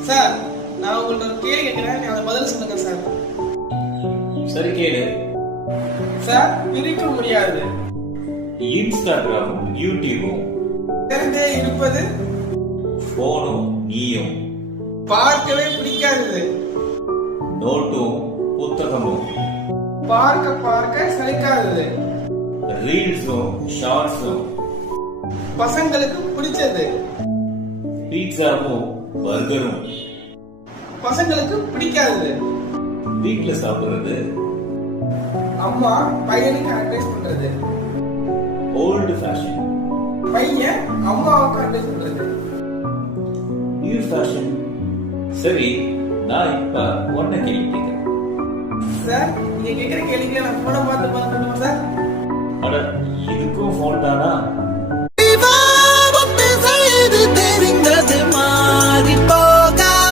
Sir நான் உங்கள்ட்ட ஒரு கேள்வி கேட்கிறேன். அதை பதில் சொல்லுங்க சார். சரி கேளு. சார் பிரிக்க முடியாது. இன்ஸ்டாகிராமும் யூடியூபும் தெரிந்தே இருப்பது போனும் நீயும். பார்க்கவே பிடிக்காதது. நோட்டும் புத்தகமும். பார்க்க பார்க்க சலிக்காதது. ரீல்ஸும் ஷார்ட்ஸும் பசங்களுக்கு பிடிச்சது. பீட்சாவும் பர்கரும். பசங்களுக்கு பிடிக்காதது. வீட்ல சாப்பிடுறது. அம்மா பையனுக்கு அட்வைஸ் பண்றது. ஓல்டு ஃபேஷன் பையன் அம்மாவுக்கு அட்வைஸ் பண்றது. நியூ ஃபேஷன் சரி நான் இப்ப ஒன்ன கேள்வி கேட்கிறேன். சார் நீங்க கேட்கிற கேள்விக்கு நான் போன பார்த்து பார்த்து சார் அட இதுக்கும் ஃபோன் தானா?